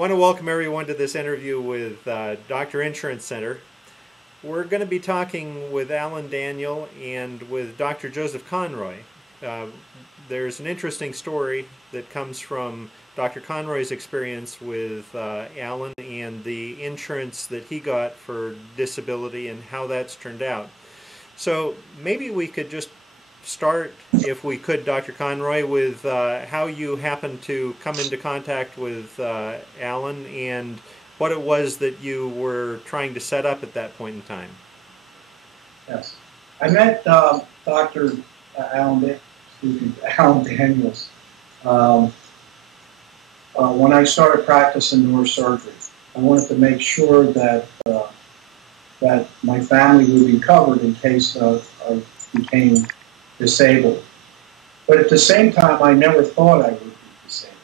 want to welcome everyone to this interview with Dr. Insurance Center. We're going to be talking with Alan Daniel and with Dr. Joseph Conroy. Uh, there's an interesting story that comes from Dr. Conroy's experience with Alan and the insurance that he got for disability and how that's turned out. So maybe we could just start, if we could, Dr. Conroy, with how you happened to come into contact with Alan and what it was that you were trying to set up at that point in time. Yes. I met Dr. Alan Daniels when I started practicing neurosurgery. I wanted to make sure that that my family would be covered in case I became disabled. But at the same time, I never thought I would be disabled.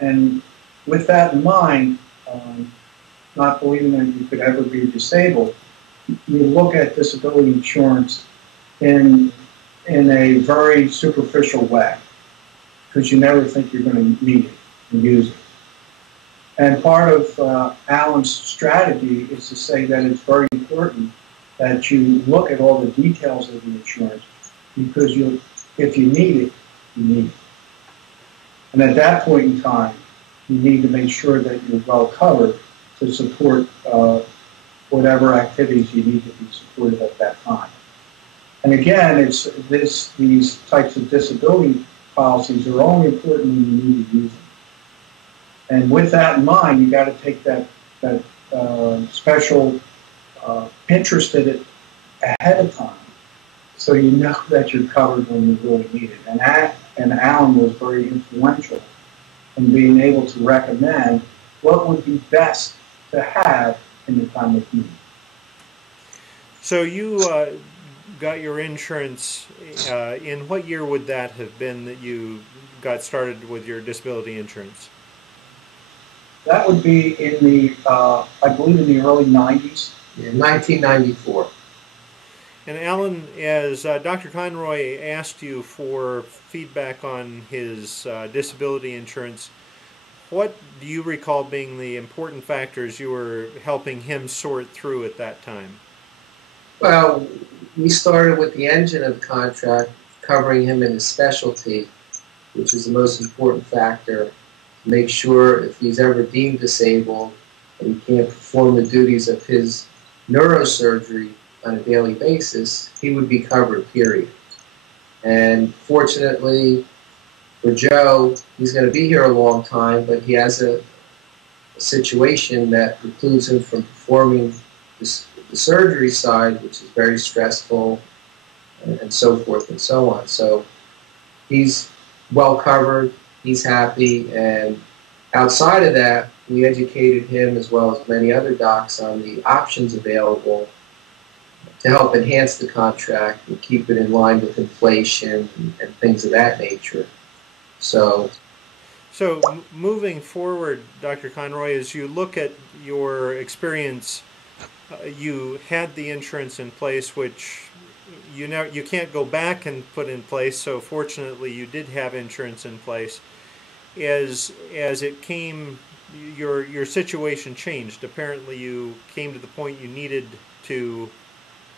And with that in mind, not believing that you could ever be disabled, you look at disability insurance in a very superficial way, because you never think you're going to need it and use it. And part of Alan's strategy is to say that it's very important that you look at all the details of the insurance, because if you need it, you need it. And at that point in time, you need to make sure that you're well covered to support whatever activities you need to be supported at that time. And again, these types of disability policies are only important when you need to use them. And with that in mind, you got to take that special interest in it ahead of time, so you know that you're covered when you really need it. And Alan was very influential in being able to recommend what would be best to have in the time of need. So you got your insurance, in what year would that have been that you got started with your disability insurance? That would be in the, I believe in the early 90s. In 1994. And Alan, as Dr. Conroy asked you for feedback on his disability insurance, what do you recall being the important factors you were helping him sort through at that time? Well, we started with the engine of the contract, covering him in his specialty, which is the most important factor, to make sure if he's ever deemed disabled and he can't perform the duties of his neurosurgery on a daily basis, he would be covered, period. And fortunately for Joe, he's going to be here a long time, but he has a situation that precludes him from performing the surgery side, which is very stressful, and so forth and so on. So he's well covered, he's happy, and outside of that, we educated him, as well as many other docs, on the options available to help enhance the contract and keep it in line with inflation and things of that nature. So moving forward, Dr. Conroy, as you look at your experience, you had the insurance in place, which you can't go back and put in place, so fortunately you did have insurance in place. As it came, your situation changed. Apparently you came to the point you needed to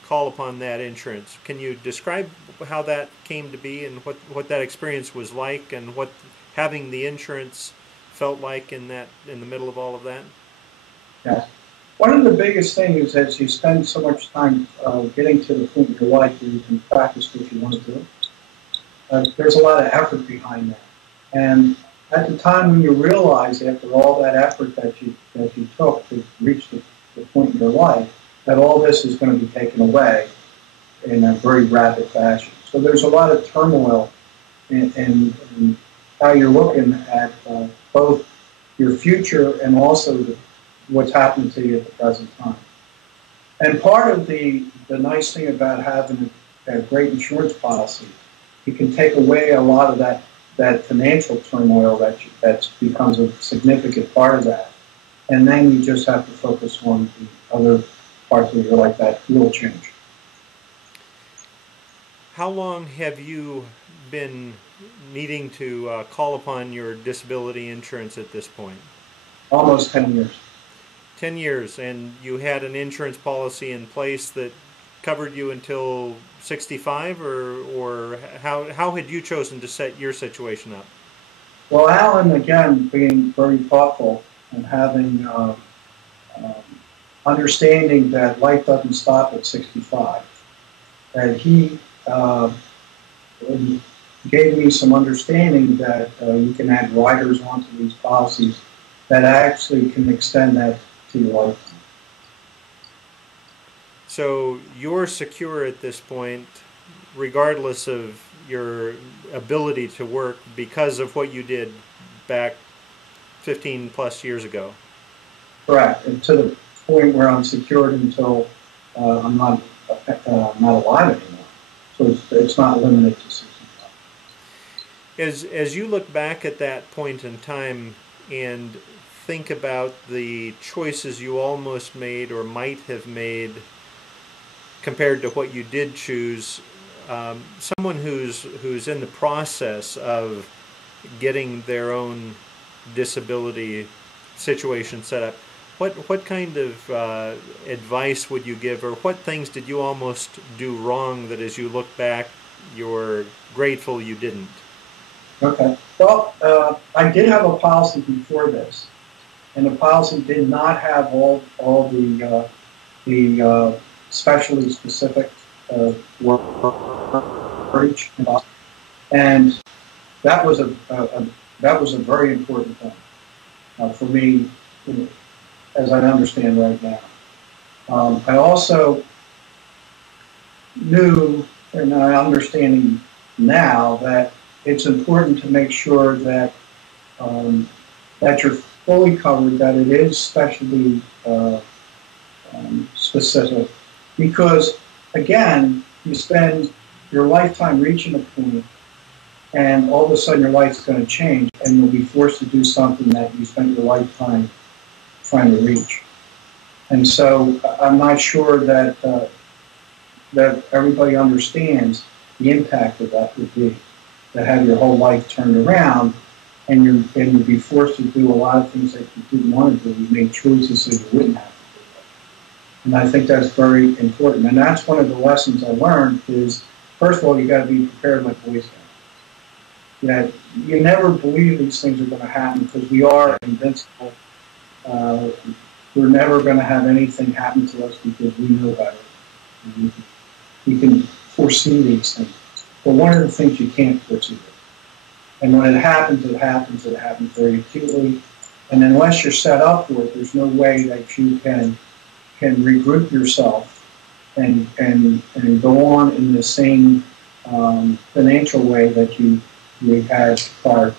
call upon that insurance. Can you describe how that came to be and what that experience was like and what having the insurance felt like in the middle of all of that? Yes. One of the biggest things is as you spend so much time getting to the point in your life where you can practice what you want to do, there's a lot of effort behind that. And at the time when you realize, after all that effort that you took to reach the point in your life, that all this is going to be taken away in a very rapid fashion. So there's a lot of turmoil in how you're looking at both your future and also what's happening to you at the present time. And part of the nice thing about having a great insurance policy, you can take away a lot of that financial turmoil that becomes a significant part of that. And then you just have to focus on the other parts of your life that will change. How long have you been needing to call upon your disability insurance at this point? almost 10 years. 10 years, and you had an insurance policy in place that covered you until 65, or how had you chosen to set your situation up? Well, Alan, again, being very thoughtful and having understanding that life doesn't stop at 65, and he gave me some understanding that you can add riders onto these policies that actually can extend that to your lifetime. So you're secure at this point, regardless of your ability to work, because of what you did back 15 plus years ago. Correct, and to the point where I'm secured until I'm not alive anymore. So it's not limited to 65. As you look back at that point in time and think about the choices you almost made or might have made compared to what you did choose, someone who's in the process of getting their own disability situation set up, what kind of advice would you give, or what things did you almost do wrong that as you look back you're grateful you didn't? Okay. Well, I did have a policy before this, and the policy did not have all the specialty specific work for each, and that was a very important thing for me, as I understand right now. I also knew, and I understand now, that it's important to make sure that that you're fully covered, that it is specialty specific, because again, you spend your lifetime reaching a point, and all of a sudden your life's going to change, and you'll be forced to do something that you spent your lifetime trying to reach. And so I'm not sure that that everybody understands the impact of that would be, to have your whole life turned around, and you'd be forced to do a lot of things that you didn't want to do. You made choices so you wouldn't have to do it. And I think that's very important. And that's one of the lessons I learned is, first of all, you got to be prepared like Boy Scouts. That you never believe these things are going to happen, because we are invincible. We're never going to have anything happen to us because we know better. We can foresee these things. But one of the things you can't foresee it. And when it happens, it happens. It happens very acutely. And unless you're set up for it, there's no way that you can regroup yourself and go on in the same financial way that you had prior to